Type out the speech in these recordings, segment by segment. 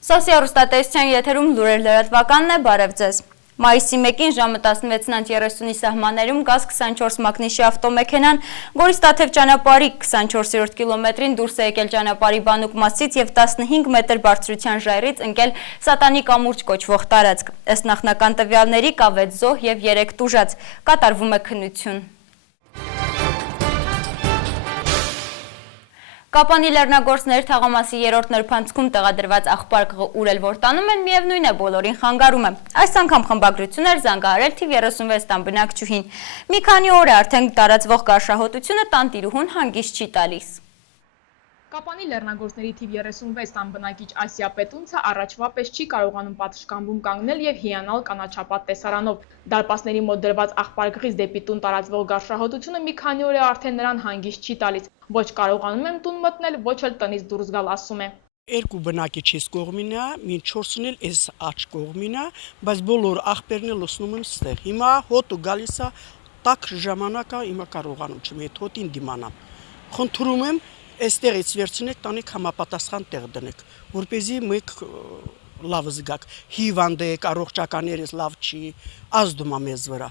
Սոսի առուստատեսության եթերում լուրեր լրատվականն է, բարև ձեզ։ Մայիսի 1-ին ժամը 16:30-ի սահմաններում գազ 24 մակնիշի ավտոմեքենան Գորիս Տաթև ճանապարհի 24-րդ կիլոմետրին դուրս է եկել ճանապարհի բանուկ մասից և 15 մետր բարձրության ժայռից ընկել Սատանի կամուրջ կոչվող տարածք։ Ըստ նախնական տվյալների կա 6 զոհ և 3 տուժած, կատարվում է քննություն։ Կապանի լեռնագործների թաղամասի 3-րդ նրբանցքում տեղադրված աղբարկղը ուր էլ որ տանում են, միևնույն է բոլորին խանգարում է։ Այս անգամ խմբագրություն էր զանգահարել թիվ 36 տան բնակչուհին։ Մի քանի օր է արդեն տարածվող գարշահոտությունը տանտիրուհուն հանգիստ չի տալիս։ Կապանի լեռնագործների թիվ 36 տան բնակիչ Ասիա Պետունցը առաջվա պես չի կարողանում պատշգամբում կանգնել և հիանալ կանաչապատ տեսարանով։ Դարպասների մոտ դրված աղբարկղից դեպի տուն տարածվող գարշահոտությունը մի քանի օր է արդեն նրան հանգիստ չի տալիս։ Ոչ կարողանում եմ տուն մտնել, ոչ էլ տնից դուրս գալ, ասում է։ Երկու բնակիչից կողմին է, մին 4-ն էլ էս աջ կողմին է, բայց բոլոր աղբերն էլ լսնում եմ ստեղ։ Հիմա հոտը գալիս է, տաք ժամանակ է, հիմա կարողանում չեմ այդ հոտին դիմանամ։ Խնդրում եմ այստեղից վերցնեք, տանեք համապատասխան տեղ դնեք, որպեսզի մեկ լավ զգաք, հիվանդ եք, առողջականներս լավ չի, ազդում է մեզ վրա։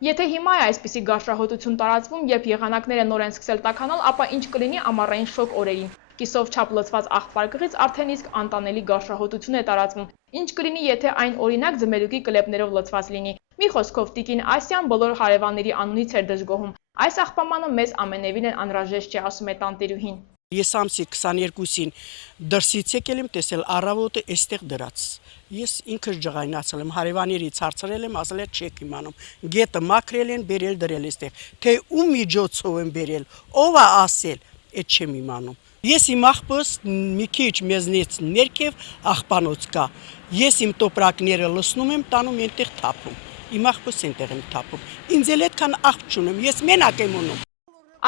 Եթե հիմա է այսպիսի գարշահոտություն տարածվում, երբ եղանակները նոր են սկսել տաքանալ, ապա ինչ կլինի ամառային շոգ օրերին։ Կիսով չափ լցված աղբարկղից արդեն իսկ անտանելի գարշահոտություն է տարածվում։ Ինչ կլինի, եթե այն օրինակ ձմերուկի կլեպներով լցված լինի։ Մի խոսքով տիկին Ասիան բոլոր հարևանների անունից էր դժգոհում։ Այս աղբամանը մեզ ամենևին էլ անհրաժեշտ չէ, ասում է տանտիրուհին։ Ես ամսի 22-ին դրսից եկել եմ տեսել առավոտը այստեղ դրած։ Ես ինքս ջղայնացել եմ, հարևաններից հարցրել եմ, ասել են չեք իմանում։ Գետը մաքրել են, բերել դրել այստեղ։ Թե ում միջոցով են բերել, ով է ասել, այդ չեմ իմանում։ Ես իմ աղբս մի քիչ մեզնից ներքև աղբանոց կա։ Ես իմ տոպրակները լցնում եմ, տանում այնտեղ թափում։ Իմ աղբս այնտեղ եմ թափում։ Ինձ էլ այդքան աղբ չունեմ, ես մենակ եմ ունում։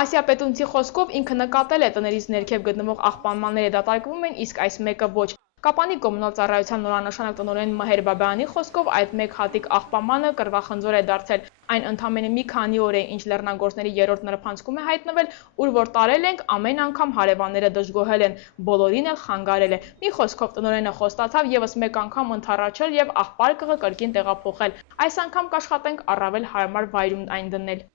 Ասիա Պետունցի խոսքով ինքը նկատել է տներից ներքև գտնվող աղբամանները դատարկվում են, իսկ այս մեկը ոչ։ Կապանի կոմունալ ծառայության նորանշանակ տնօրեն Մհեր Բաբայանի խոսքով այդ մեկ հատիկ աղբամանը կռվախնձոր է դարձել։ Այն ընդամենը մի քանի օր է, ինչ լեռնագործների 3-րդ նրբանցքում է հայտնվել, ուր որ տարել ենք, ամեն անգամ հարևանները դժգոհել են, բոլորին էլ խանգարել է։ Մի խոսքով տնօրենը խոստացավ եւս մեկ անգամ ընդառաջել եւ աղբարկղը կրկին տեղափոխել։ Այս անգամ կաշխատենք առավել հարմար վայրում այն դնել։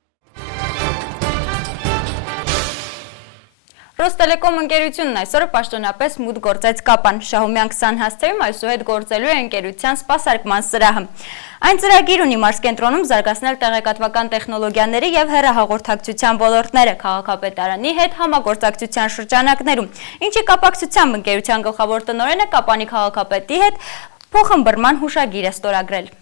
Ռոստելեկոմ ընկերությունն այսօր պաշտոնապես մուտք գործեց Կապան։ Շահումյան 20 հասցեում այսուհետ գործելու է ընկերության սպասարկման սրահը։ Այն ծրագիր ունի մարզկենտրոնում զարգացնել տեղեկատվական տեխնոլոգիաների և հեռահաղորդակցության ոլորտները քաղաքապետարանի հետ համագործակցության շրջանակներում, ինչի կապակցությամբ ընկերության գլխավոր տնօրենը Կապանի քաղաքապետի հետ փոխըմբռնման հուշագիր է ստորագրել։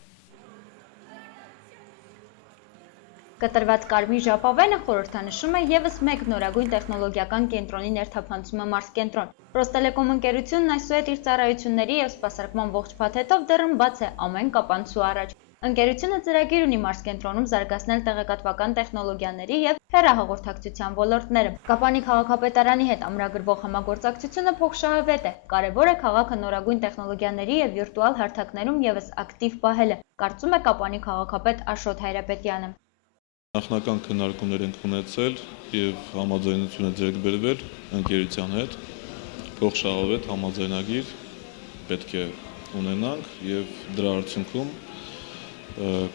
Կտրված կարմիր ժապավենը խորհրդանշում է ևս մեկ նորագույն տեխնոլոգիական կենտրոնի ներթափանցումը մարզկենտրոն։ Ռոստելեկոմ ընկերությունն այսուհետ իր ծառայությունների և սպասարկման ողջ փաթեթով դեռ բաց է ամեն կապանցու առաջ։ Ընկերությունը ծրագիր ունի մարզկենտրոնում զարգացնել տեղեկատվական տեխնոլոգիաների և հեռահաղորդակցության ոլորտները։ Կապանի քաղաքապետարանի հետ ամրագրվող համագործակցությունը փոխշահավետ է։ Կարևոր է քաղաքը նորագույն տեխնոլոգիաների և վիրտուալ հարթակներում ևս ակտիվ պահելը, կարծում է Կապանի քաղաքապետ Աշոտ Հայրապետյանը։ Նախնական քննարկումներ ենք ունեցել և համաձայնություն է ձեռք բերվել ընկերության հետ, փոխշահավետ համաձայնագիր պետք է ունենանք և դրա արդյունքում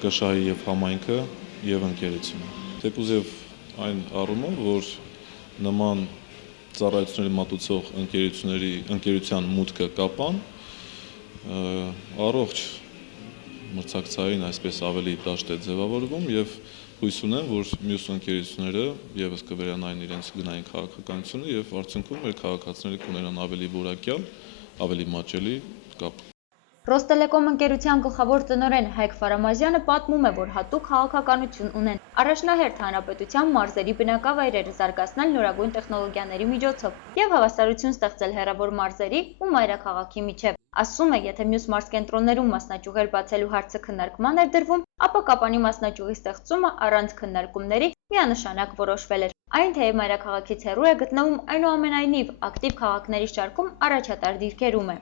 կշահի և համայնքը և ընկերությունը։ Թեկուզ և այն առումով, որ նման ծառայությունների մատուցող ընկերության մուտքը Կապան առողջ մրցակցային այսպես ավելի դաշտ է ձևավորվում և հույս ունեմ, որ մյուս ընկերությունները ևս կվերանային իրենց գնային քաղաքականությունը և արդյունքում մեր քաղաքացիները կունենան ավելի որակյալ, ավելի մաճելի կապ։ Ռոստելեկոմ ընկերության գլխավոր տնօրեն Հայկ Ֆարամազյանը պատմում է, որ հատուկ քաղաքականություն ունեն, առաջնահերթ հանրապետության մարզերի բնակավայրերը զարգացնել նորագույն տեխնոլոգիաների միջոցով և հավասարություն ստեղծել հեռավոր մարզերի ու մայրաքաղաքի միջև։ Ասում է, եթե մյուս մարզկենտրոններում մասնաճյուղեր բացելու հարցը քննարկման էր դրվում, ապա Կապանի մասնաճյուղի ստեղծումը առանց քննարկումների միանշանակ որոշվել էր։ Այն թեև մայրաքաղաքից հեռու է գտնվում, այնուամենայնիվ ակտիվ քաղաքների շարքում առաջատար դիրքերում է։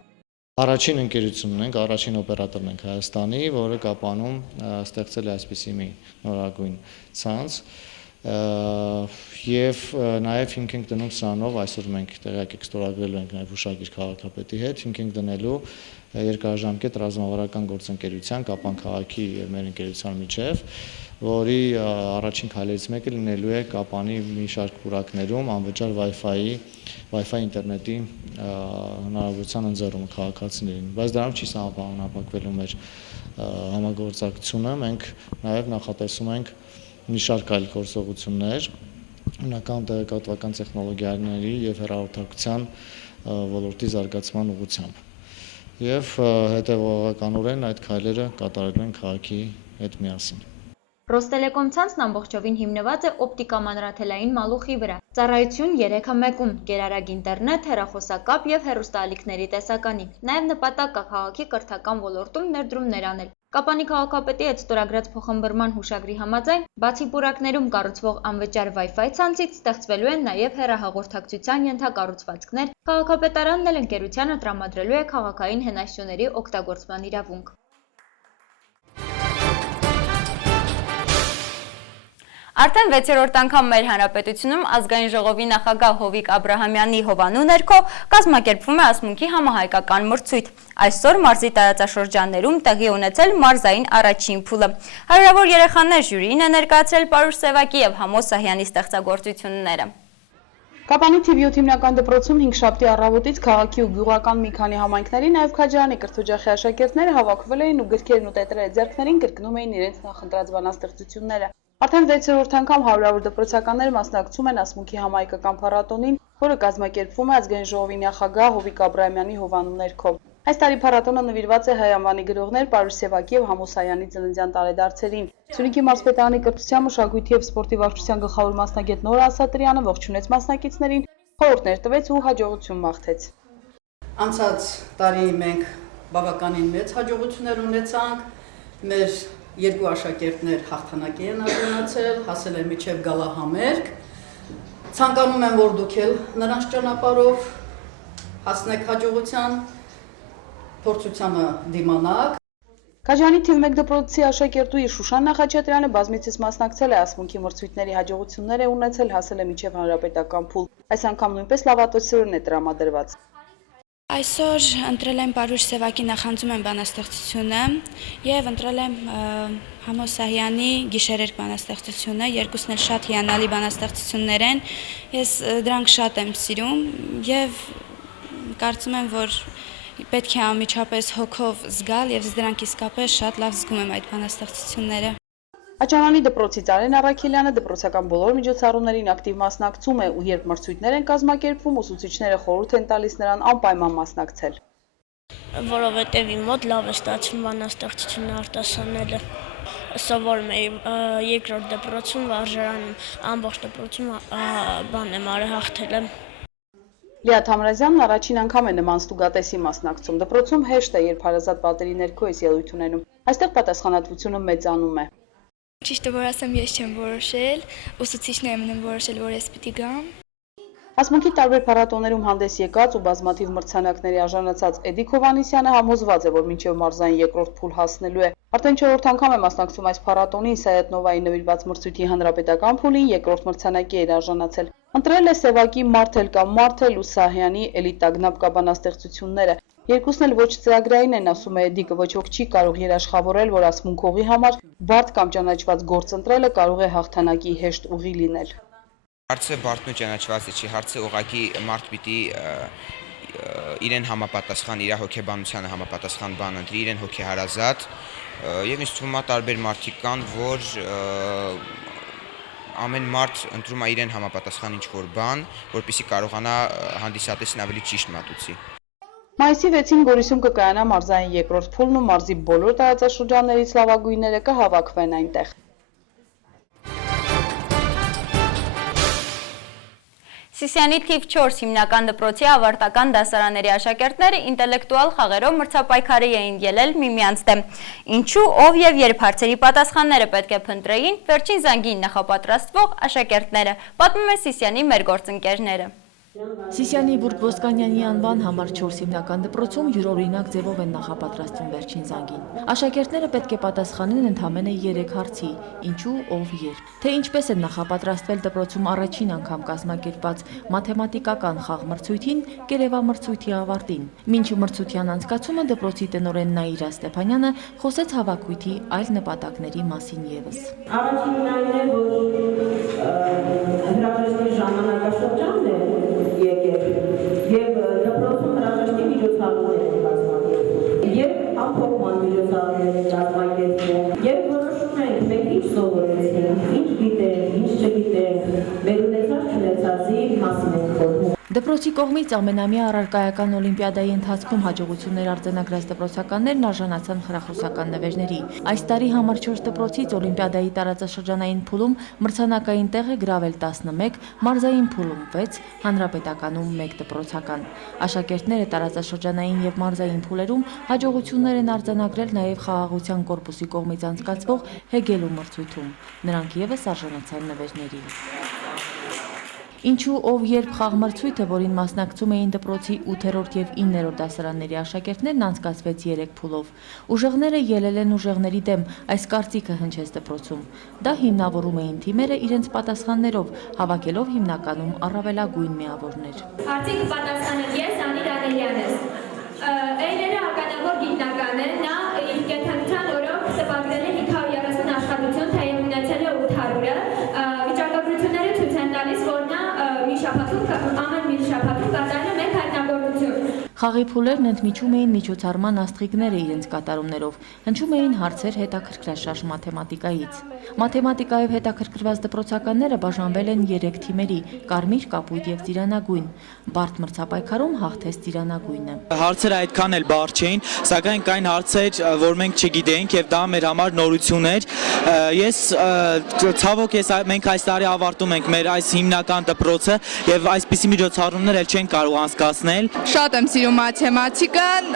Առաջին ընկերությունն ենք, առաջին օպերատորն ենք Հայաստանի, որը Կապանում ստեղծել է այսպիսի մի նորագույն ցանց։ Եվ նաև հիմք ենք դնում սրանով, այսօր մենք տեղյակ եք ստորագրելու ենք նաև հուշագիր քաղաքապետի հետ, հիմք ենք դնելու երկարաժամկետ ռազմավարական գործընկերության Կապան քաղաքի եւ մեր ընկերության միջև, որի առաջին քայլերից մեկը լինելու է Կապանի մի շարք պուրակներում անվճար Wi-Fi ինտերնետի հնարավորության ընձեռումը քաղաքացիներին, բայց դրանով չի սահմանափակվելու մեր համագործակցությունը, մենք նաև նախատեսում ենք մի շարք այլ գործողություններ հիմնական տեղեկատվական տեխնոլոգիաների եւ հեռահաղորդակցության ոլորտի զարգացման ուղղությամբ։ Եվ հետևողականորեն այդ քայլերը կատարելու են քաղաքի հետ միասին։ Ռոստելեկոմ ցանցն ամբողջովին հիմնված է օպտիկամանրաթելային մալուխի վրա։ Ծառայություն 3-1-ում, գերարագ ինտերնետ, հեռախոսակապ եւ հեռուստաալիքների տեսականի։ Նաեւ նպատակ կա քաղաքի կրթական ոլորտում ներդրումներ անել։ Կապանի քաղաքապետի հետ ստորագրած փոխհմբռնման հուշագրի համաձայն, բացի պուրակներում կառուցվող անվճար Wi-Fi ցանցից, ստեղծվելու են նաև հեռահաղորդակցության ենթակառուցվածքներ, քաղաքապետարանն էլ ընկերությանը տրամադրելու է քաղաքային հենասյուների օգտագործման իրավունք։ Արդեն 6-րդ անգամ մեր հանրապետությունում ազգային ժողովի նախագահ Հովիկ Աբրահամյանի հովանու ներքո կազմակերպվում է ասմունքի համահայկական մրցույթ։ Այսօր մարզի տարածաշրջաններում տեղի ունեցել մարզային առաջին փուլը։ Հարյուրավոր երեխաներ ժյուրիին է ներկայացրել Պարուշ Սևակի եւ Համոս Սահյանի ստեղծագործությունները։ Կապանի TV 8 հիմնական դպրոցում 5 շաբթի առավոտից քաղաքի ու գյուղական մի քանի համայնքների, նաև Քաջարանի կրթօջախի աշակերտները հավաքվել էին ու գրքերն ու տետրերը ձեռքներին կրկնում էին իրենց նախընտրած բանաստեղծությունները։ Արդեն 6-րդ անգամ հարյուրավոր դպրոցականներ մասնակցում են ասմունքի համահայկական փառատոնին, որը կազմակերպվում է ազգային ժողովի նախագահ Հովիկ Աբրահամյանի հովանու ներքո։ Այս տարի փառատոնը նվիրված է հայ անվանի գրողներ Պարուշ Սևակի եւ Համոս Սահյանի ծննդյան տարեդարձերին։ Սյունիքի մարզպետարանի կրթության, մշակույթի եւ սպորտի վարչության գլխավոր մասնագետ Նորա Ասատրյանը ողջունեց մասնակիցներին, խորհուրդներ տվեց ու հաջողություն մաղթեց։ Անցած տարի մենք բավականին մեծ հաջողություններ ունեցանք, մեր երկու աշակերտներ հաղթանակի են արժանացել, հասել են մինչև գալահամերգ։ Ցանկանում եմ, որ դուք էլ նրանց ճանապարհով հասնեք հաջողության, փորձությանը դիմանաք։ Քաջարանի թիվ 1 դպրոցի աշակերտուհի Շուշան Նախաչատրյանը բազմիցս մասնակցել է ասմունքի մրցույթների, հաջողություններ է ունեցել, հասել է մինչև հանրապետական փուլ։ Այս անգամ նույնպես լավատեսորեն է տրամադրված։ Այսօր ընտրել եմ Պարուշ Սևակի նախանձում եմ բանաստեղծությունը եւ ընտրել եմ Համոս Սահյանի գիշերերկ բանաստեղծությունը, երկուսն էլ շատ հիանալի բանաստեղծություններ են, ես դրանք շատ եմ սիրում եւ կարծում եմ, որ պետք է անմիջապես հոգով զգալ եւ դրանք իսկապես շատ լավ զգում եմ այդ բանաստեղծությունները։ Աճանանի դպրոցից Արեն Առաքելյանը դպրոցական բոլոր միջոցառումներին ակտիվ մասնակցում է ու երբ մրցույթներ են կազմակերպվում, ուսուցիչները խորհուրդ են տալիս նրան անպայման մասնակցել։ Որովհետև իմ մոտ լավ է ստացվում բանաստեղծությունը արտասանելը։ Սովորում էի երկրորդ դպրոցում, վարժարանում, ամբողջ դպրոցում բան եմ արել, հաղթել եմ։ Լիաթ Համրազյանն առաջին անգամ է նման ստուգատեսի մասնակցում։ Դպրոցում հեշտ է, երբ հարազատ պատերի ներքո ես ելույթ ունենում։ Այստեղ պատասխանատվությունը մեծանում է։ Ճիշտը որ ասեմ, ես չեմ որոշել, ուսուցիչներն են որոշել, որ ես պիտի գամ։ Ասմունքի տարբեր փառատոներում հանդես եկած ու բազմաթիվ մրցանակների արժանացած Էդիկ Հովհաննիսյանը համոզված է, որ մինչև մարզային երկրորդ փուլ հասնելու է։ Արդեն 4-րդ անգամ է մասնակցում այս փառատոնին, Սայաթնովայի նվիրված մրցույթի հանրապետական փուլին երկրորդ մրցանակի էր արժանացել։ Ընտրել է Սևակի Մարթել կամ Մարթել ու Սահյանի Էլիտագնապ կաբանաստեղծությունները։ Երկուսն էլ ոչ ծրագրային են, ասում է Էդիկը, ոչ ոք չի կարող երաշխավորել, որ ասմունքողի համար բարդ կամ ճանաչված գործ ընտրելը կարող է հաղթանակի հեշտ ուղի լինել։ Հարցը բարդն ու ճանաչվածը չի, հարցը ուղղակի մարդ պիտի իրեն համապատասխան, իր հոգեբանությանը համապատասխան բան ընտրի, իրեն հոգեհարազատ եւ ինձ թվում է տարբեր մարդիկ կան, որ ամեն մարդ ընտրում է իրեն համապատասխան ինչ-որ բան, որպեսզի կարողանա հանդիսատեսին ավելի ճիշտ մատուցի։ Մայիսի 6-ին Գորիսում կկայանա մարզային երկրորդ փուլն ու մարզի բոլոր տարածաշրջաններից լավագույնները կհավաքվեն այնտեղ։ Սիսիանի թիվ 4 հիմնական դպրոցի ավարտական դասարանների աշակերտները ինտելեկտուալ խաղերով մրցապայքարի էին ելել միմյանց դեմ։ Ինչու, ով եւ երբ հարցերի պատասխանները պետք է փնտրեին, վերջին զանգին նախապատրաստվող աշակերտները, պատմում են Սիսիանի մեր գործընկերները։ Սիսիանի Բուրգ Ոսկանյանի անվան համար 4 հիմնական դպրոցում յուրօրինակ ձևով են նախապատրաստվում վերջին զանգին։ Աշակերտները պետք է պատասխանեն ընդամենը 3 հարցի՝ ինչու, ով, երբ։ Թե ինչպես են նախապատրաստվել դպրոցում առաջին անգամ կազմակերպված մաթեմատիկական խաղմրցույթին, կերևամրցույթի ավարտին։ Մինչ մրցության անցկացումը դպրոցի տնօրեն Նաիրա Ստեփանյանը խոսեց հավաքույթի այլ նպատակների մասին ևս։ Առաջինն այն է, որ հրաժեշտի ժամանակաշրջանն է եկել եւ դպրոցում հրաժեշտի միջոցառումներ են կազմակերպվում եւ ամփոփման միջոցառումներ են կազմակերպվում եւ որոշում ենք մենք ինչ սովորեցինք, ինչ գիտենք, ինչ չգիտենք, մեր ունեցած-չունեցածի մասին ենք խոսում։ Դպրոցի կողմից ամենամյա առարկայական օլիմպիադայի ընթացքում հաջողություններ արձանագրած դպրոցականներն արժանացան խրախուսական նվերների։ Այս տարի համար 4 դպրոցից օլիմպիադայի տարածաշրջանային փուլում մրցանակային տեղ է գրավել 11, մարզային փուլում 6, հանրապետականում 1 դպրոցական։ Աշակերտները տարածաշրջանային եւ մարզային փուլերում հաջողություններ են արձանագրել նաեւ խաղաղության կորպուսի կողմից անցկացվող հեգելու մրցույթում։ Նրանք ևս արժանացան նվերների։ Ինչու ով երբ խաղմրցույթը, որին մասնակցում էին դպրոցի 8-րդ եւ 9-րդ դասարանների աշակերտներն, անցկացվեց 3 փուլով։ Ուժեղները ելել են ուժեղների դեմ, այս կարծիքը հնչեց դպրոցում։ Դա հիմնավորում էին թիմերը իրենց պատասխաններով, հավաքելով հիմնականում առավելագույն միավորներ։ Արդյոք պատասխանել ես Անիր Անելյանս։ Էյլերը ականավոր գիտնական է, նա իր կենդանության օրոք տպագրել է 530 աշխատություն, թեև ունեցել է 800-ը։ Վիճակագրությունները ցույց են տալիս, որ նա ամեն մի շաբաթում կատարել է մեկ հայտնագործություն։ Խաղի փուլերն ընդմիջում էին միջոցառման աստղիկները իրենց կատարումներով, հնչում էին հարցեր հետաքրքրաշարժ մաթեմատիկայից։ Մաթեմատիկայով հետաքրքրված դպրոցականները բաժանվել են 3 թիմերի՝ կարմիր, կապույտ եւ ծիրանագույն։ Բարդ մրցապայքարում հաղթեց ծիրանագույնը։ Հարցերը այդքան էլ բարդ չէին, սակայն կային հարցեր, որ մենք չգիտեինք եւ դա մեր համար նորություն էր։ Ցավոք մենք այս տարի ավարտում ենք մեր այս հիմնական դպրոցը եւ այսպիսի միջոցառումներ էլ չեն կարող անցկացնել։ Շատ եմ սիրում մաթեմատիկան,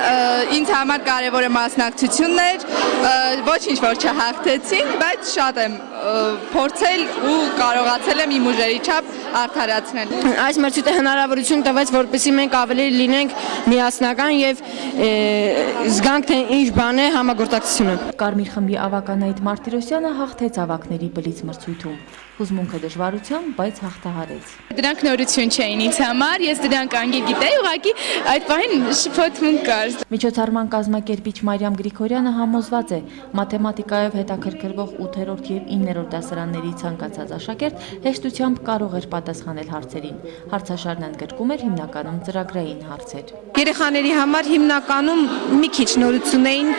ինձ համար կարևոր է մասնակցությունն էր, ոչինչ որ չհաղթեցին, բայց շատ եմ փորձել ու կարողացել եմ իմ ուժերի չափ արդարացնել։ Այս մրցույթը հնարավորություն տվեց, որպեսզի մենք ավելի լինենք միասնական եւ զգանք թե ինչ բան է համագործակցությունը։ Կարմիր խմբի ավական Այդ Մարտիրոսյանը հաղթեց ավակների բլից մրցույթում։ Հուզմունքը դժվարությամբ, բայց հաղթահարեց։ Դրանք նորություն չէին ինձ համար, ես դրանք անգիր գիտեի, ուղղակի այդ պահին շփոթմունք կար։ Միջոցառման կազմակերպիչ Մարիամ Գրիգորյանը համոզված է, մաթեմատիկայով հետաքրքրվող 8-րդ եւ 9-րդ դասարանների ցանկացած աշակերտ հեշտությամբ կարող էր պատասխանել հարցերին։ Հարցաշարն ընդգրկում էր հիմնականում ծրագրային հարցեր։ Երեխաների համար հիմնականում մի քիչ նորություն էին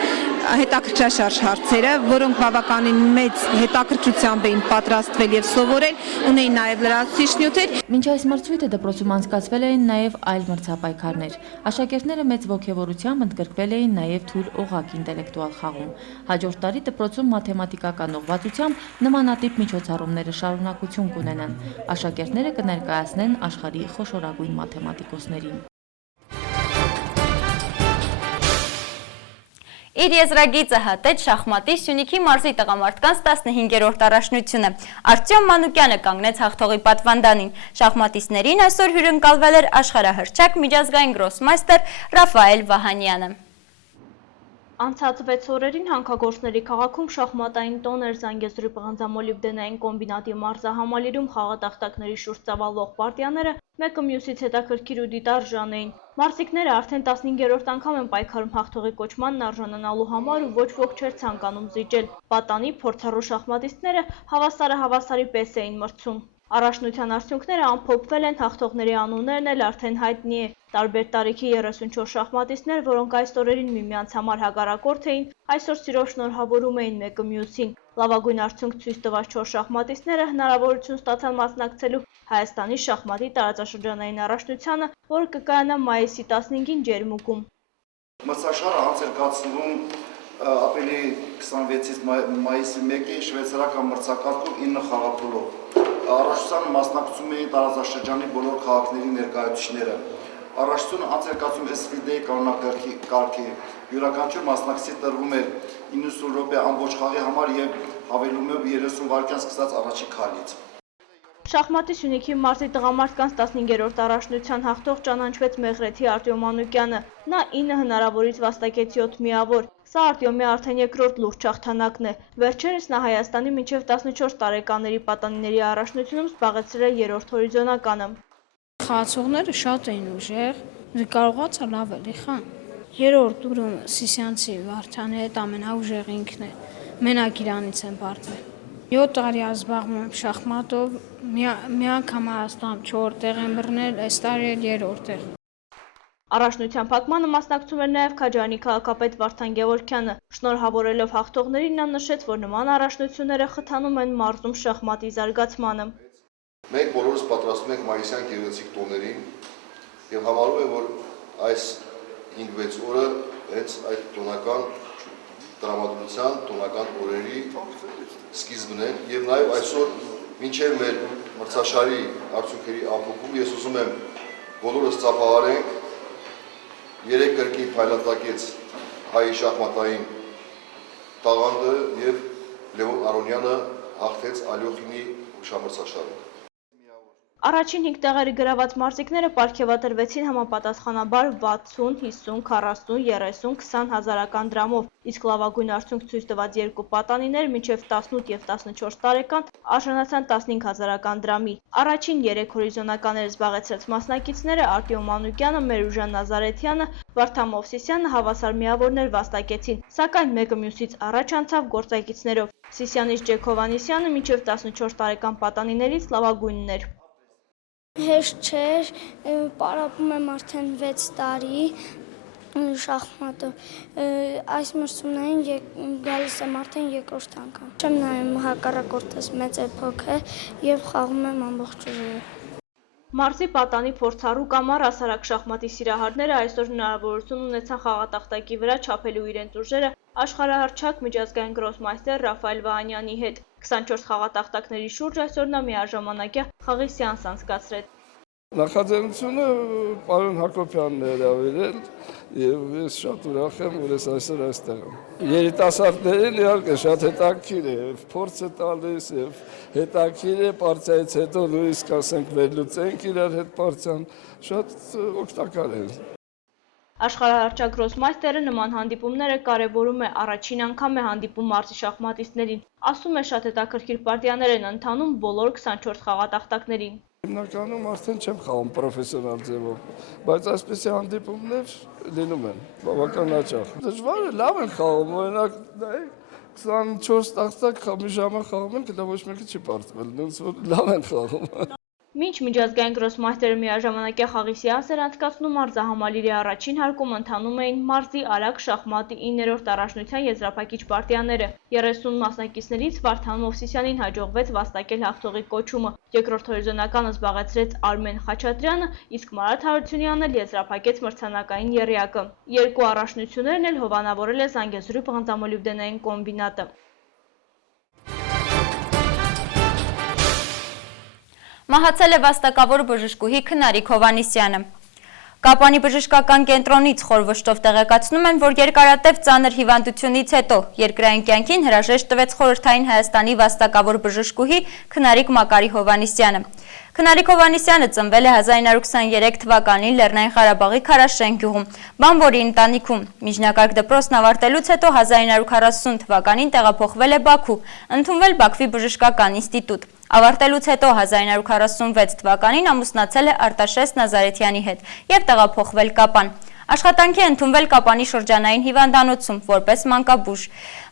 հետաքրքրաշարժ հարցերը, որոնք բավականին մեծ հետաքրքրությամբ էին պատրաստվել եւ սովորել, ունեին նաեւ լրացուցիչ նյութեր։ Մինչ այս մրցույթը դպրոցում անցկացվել էին նաեւ այլ մրցապայքարներ։ Աշակերտները մեծ ոգևորությամբ ընդգրկվել էին նաեւ թույլ օղակ ինտելեկտուալ խաղում։ Հաջորդ տարի դպրոցում մաթեմատիկական ուղղվածությամբ նմանատիպ միջոցառումները շարունակություն կունենան։ Աշակերտները կներկայացնեն աշխարհի խոշորագույն մաթեմատիկոսներին։ Իր եզրագիծը հատեց շախմատի Սյունիքի մարզի տղամարդկանց 15-րդ առաջնությունը։ Արտյոմ Մանուկյանը կանգնեց հաղթողի պատվանդանին։ Շախմատիստներին այսօր հյուրընկալվել էր աշխարհահռչակ միջազգային գրոսմայստեր Ռաֆայել Վահանյանը։ Անցած 6 օրերին հանքագործների քաղաքում շախմատային տոն էր Զանգեզուրի պղնձամոլիբդենային կոմբինատի մարզահամալիրում խաղատախտակների շուրջ ծավալվող պարտիաները մեկը մյուսից հետաքրքիր ու դիտարժան էին։ Մարզիկները արդեն 15-րդ անգամ են պայքարում հաղթողի կոչմանն արժանանալու համար ու ոչ ոք չէր ցանկանում զիջել։ Պատանի փորձառու շախմատիստները հավասարի պես էին մրցում։ Առաջնության արդյունքները ամփոփվել են, հաղթողների անուններն էլ արդեն հայտնի է։ Տարբեր տարիքի 34 շախմատիստներ, որոնք այս օրերին միմյանց համար հակառակորդ էին, այսօր սիրով շնորհավորում էին մեկը մյուսին։ Լավագույն արդյունք ցույց տված 4 շախմատիստները հնարավորություն ստացան մասնակցելու Հայաստանի շախմատի տարածաշրջանային առաջնությանը, որը կկայանա մայիսի 15-ին Ջերմուկում։ Մրցաշարը անցկացվում ապրիլի 26-ից մայիսի 1-ին շվեյցարական մրցակարգում 9 խաղափուլով։ Առաջնությանը մասնակցում էին տարածաշրջանի բոլոր քաղաքների ներկայացուցիչները։ Առաջնությունը անցկացում է SVD կանոնակարգի յուրաքանչյուր մասնակցի տրվում էր 90 րոպե ամբողջ խաղի համար եւ հավելում է 30 վայրկյան սկսած առաջի քայլից։ Շախմատի Սյունիքի մարզի տղամարդկանց 15-րդ առաջնության հաղթող ճանաչվեց Մեղրեթի Արտյոմ Մանուկյանը։ Նա 9 հնարավորից վաստակեց 7 միավոր։ Սա Արտյոմի արդեն երկրորդ լուրջ հաղթանակն է։ Վերջերս նա Հայաստանի մինչև 14 տարեկանների պատանիների առաջնությունում զբաղեցրել է երրորդ հորիզոնականը։ Խաղացողները շատ էին ուժեղ, կարողացա լավ էլի խաղ։ Երրորդ տուրը Սիսյանցի Վարդանի հետ ամենաուժեղ ինքն է։ Մենակ իրանից են բարձր։ 7 տարի զբաղվում եմ շախմատով, մի անգամ Հայաստանում 4 տեղ եմ բռնել, այս տարի էլ 3-րդ տեղ։ Առաջնության փակմանը մասնակցում էր նաև Քաջարանի քաղաքապետ Վարդան Գևորգյանը։ Շնորհավորելով հաղթողներին նա նշեց, որ նման առաջնությունները խթանում են մարզում շախմատի զարգացմանը։ Մենք բոլորս պատրաստում ենք մայիսյան գեղեցիկ տոներին եւ համարում եմ, որ այս 5-6 օրը հենց այդ տոնական տրամադրության, տոնական օրերի սկիզբն են եւ նաեւ այսօր մինչեւ մեր մրցաշարի արդյունքերի ամփոփում ես ուզում եմ բոլորս ծափահարենք 3 կրկին փայլատակեց հայի շախմատային տաղանդը եւ Լևոն Արոնյանը հաղթեց Ալյոխինի հուշամրցաշարը։ Առաջին 5 տեղերի գրաված մարզիկները պարգևատրվեցին համապատասխանաբար 60, 50, 40, 30, 20 հազարական դրամով, իսկ լավագույն արդյունք ցույց տված երկու պատանիներ մինչև 18 եւ 14 տարեկան արժանացան 15 հազարական դրամի։ Առաջին 3 հորիզոնականները զբաղեցրած մասնակիցները Արտյոմ Մանուկյանը, Մերուժան Նազարեթյանը, Վարդան Մովսիսյանը հավասար միավորներ վաստակեցին, սակայն մեկը մյուսից առաջ անցավ գործակիցներով։ Սիսյանից Ջեք Հովանեսյանը մինչև 14 տարեկան պատանիներից լավագույնն էր։ Հեշտ չէր, պարապում եմ արդեն 6 տարի շախմատը, այս մրցումներին գալիս եմ արդեն երկրորդ անգամ։ Չեմ նայում հակառակորդս մեծ է փոքր եւ խաղում եմ ամբողջ ուժերով։ Մարզի պատանի փորձառու կամ առհասարակ շախմատի սիրահարները այսօր հնարավորություն ունեցան խաղատախտակի վրա չափելու իրենց ուժերը աշխարհահռչակ միջազգային գրոսմայստեր Ռաֆայել Վահանյանի հետ։ 24 խաղատախտակների շուրջ այսօր նա միաժամանակյա խաղի սեանս անցկացրեց։ Նախաձեռնությունը պարոն Հակոբյանն է հրավիրել եւ ես շատ ուրախ եմ, որ ես այսօր այստեղ եմ։ Երիտասարդներին իհարկե շատ հետաքրքիր է, փորձ է տալիս եւ հետաքրքիր է պարտիայից հետո նույնիսկ ասենք վերլուծենք իրար հետ պարտիան, շատ օգտակար է։ Աշխարհահռչակ գրոսմայստերը նման հանդիպումները կարևորում է, առաջին անգամ է հանդիպում մարզի շախմատիստներին, ասում է շատ հետաքրքիր պարտիաներ են ընթանում բոլոր 24 խաղատախտակներին։ Հիմնականում արդեն չեմ խաղում պրոֆեսիոնալ ձևով, բայց այսպիսի հանդիպումներ լինում են, բավական հաճախ։ Դժվար է, լավ են խաղում, օրինակ 24 տախտակ մի ժամը խաղում են, դա ոչ մեկը չի պարտվել, նույնիսկ որ լավ են խաղում։ Մինչ միջազգային գրոսմայստերը միաժամանակյա խաղի սեանս էր անցկացնում, մարզահամալիրի առաջին հարկում ընթանում էին մարզի արագ շախմատի 9-րդ առաջնության եզրափակիչ պարտիաները։ 30 մասնակիցներից Վարդան Մովսիսյանին հաջողվեց վաստակել հաղթողի կոչումը։ Երկրորդ հորիզոնականը զբաղեցրեց Արմեն Խաչատրյանը, իսկ Մարատ Հարությունյանն էլ եզրափակեց մրցանակային եռյակը։ Երկու առաջնություններն էլ հովանավորել է Զանգեզուրի պղնձամոլիբդենային կոմբինատը։ Մահացել է վաստակավոր բժշկուհի Քնարիկ Հովանեսյանը։ Կապանի բժշկական կենտրոնից խոր վշտով տեղեկացնում են, որ երկարատև ծանր հիվանդությունից հետո երկրային կյանքին հրաժեշտ տվեց խորհրդային Հայաստանի վաստակավոր բժշկուհի Քնարիկ Մակարի Հովանեսյանը։ Քնարիկ Հովանեսյանը ծնվել է 1923 թվականին Լեռնային Ղարաբաղի Քարաշեն գյուղում, բանվորի ընտանիքում։ Միջնակարգ դպրոցն ավարտելուց հետո 1940 թվականին տեղափոխվել է Բաքու, ընդունվել Բաքվի բժշկական ինստիտուտ։ Ավարտելուց հետո 1946 թվականին ամուսնացել է Արտաշես Նազարեթյանի հետ և տեղափոխվել Կապան։ Աշխատանքի է ընդունվել Կապանի շրջանային հիվանդանոցում որպես մանկաբույժ։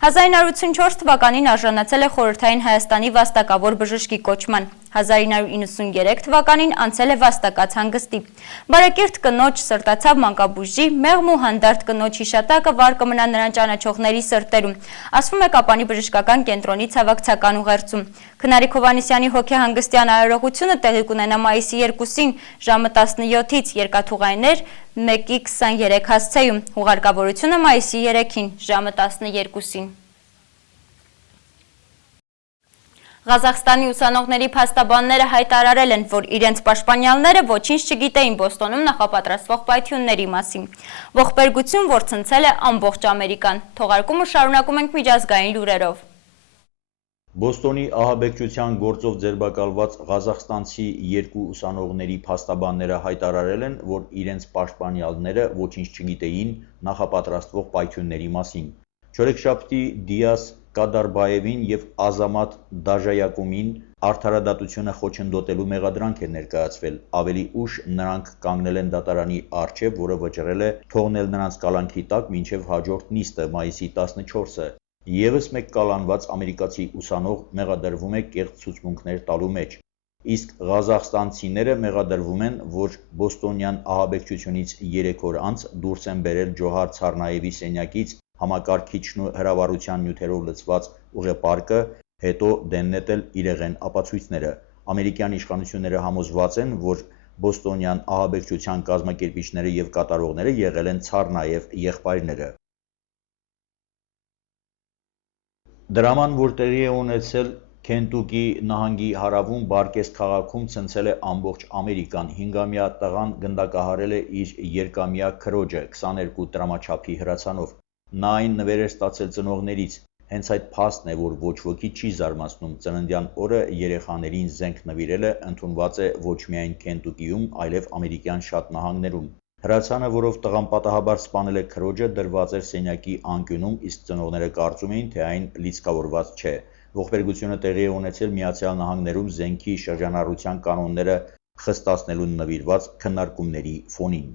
1984 թվականին արժանացել է խորհրդային Հայաստանի վաստակավոր բժշկի կոչման։ 1993 թվականին անցել է վաստակած հանգստի։ Բարեկիրթ կնոջ սրտացավ մանկաբույժի, մեղմ ու հանդարտ կնոջ հիշատակը վառ կմնա նրան ճանաչողների սրտերում, ասվում է Կապանի բժշկական կենտրոնի ցավակցական ուղերձում։ Քնարիկ Հովանեսյանի հոգեհանգստյան արարողությունը տեղի կունենա մայիսի 2-ին ժամը 17-ից, երկաթուղայներ 1:23 հասցեում, հուղարկավորությունը մայիսի 3-ին ժամը 12-ին։ Ղազախստանի ուսանողների փաստաբանները հայտարարել են, որ իրենց պաշտպանյալները ոչինչ չգիտեին Բոստոնում նախապատրաստվող պայթյունների մասին։ Ողբերգություն, որ ցնցել է ամբողջ Ամերիկան։ Թողարկումը շարունակում ենք միջազգային լուրերով։ Բոստոնի ահաբեկչության գործով ձերբակալված ղազախստանցի երկու ուսանողների փաստաբանները հայտարարել են, որ իրենց պաշտպանյալները ոչինչ չգիտեին նախապատրաստվող պայթյունների մասին։ Չորեքշաբթի Դիաս Կադարբաևին եւ Ազամատ Դաժայակումին արդարադատությունը խոչընդոտելու մեղադրանք է ներկայացվել։ Ավելի ուշ նրանք կանգնել են դատարանի առջև, որը վճռել է թողնել նրանց կալանքի տակ մինչև հաջորդ նիստը մայիսի 14-ը։ Եվս մեկ կալանված ամերիկացի ուսանող մեղադրվում է կեղծ ցուցմունքներ տալու մեջ։ Իսկ ղազախստանցիները մեղադրվում են, որ բոստոնյան ահաբեկչությունից 3 օր անց դուրս են բերել Ջոհար Ցարնաևի սենյակից համակարգիչն ու հրավառության նյութերով լցված ուղեպարկը, հետո դեն նետել իրեղեն ապացույցները։ Ամերիկյան իշխանությունները համոզված են, որ բոստոնյան ահաբեկչության կազմակերպիչները եւ կատարողները եղել են Ցարնաև եղբայրները։ Դրաման, որ տեղի է ունեցել Քենտուկի նահանգի հարավում Բարկես քաղաքում, ցնցել է ամբողջ Ամերիկան։ 5-ամյա տղան գնդակահարել է իր երկամյա քրոջը 22 տրամաչափի հրացանով։ Նա այն նվեր էր ստացել ծնողներից։ Հենց այդ փաստն է, որ ոչ ոքի չի զարմացնում։ Ծննդյան օրը երեխաներին զենք նվիրելը ընդունված է ոչ միայն Քենտուկիում, այլև ամերիկյան շատ նահանգներում։ Հրացանը, որով տղան պատահաբար սպանել է քրոջը, դրված էր սենյակի անկյունում, իսկ ծնողները կարծում էին, թե այն լիցքավորված չէ։ Ողբերգությունը տեղի է ունեցել Միացյալ Նահանգներում զենքի շրջանառության կանոնները խստացնելուն նվիրված քննարկումների ֆոնին։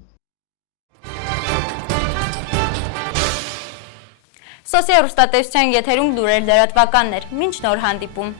Սոսիալ հեռուստատեսության եթերում լուրեր լրատվականներ։ Մինչ նոր հանդիպում։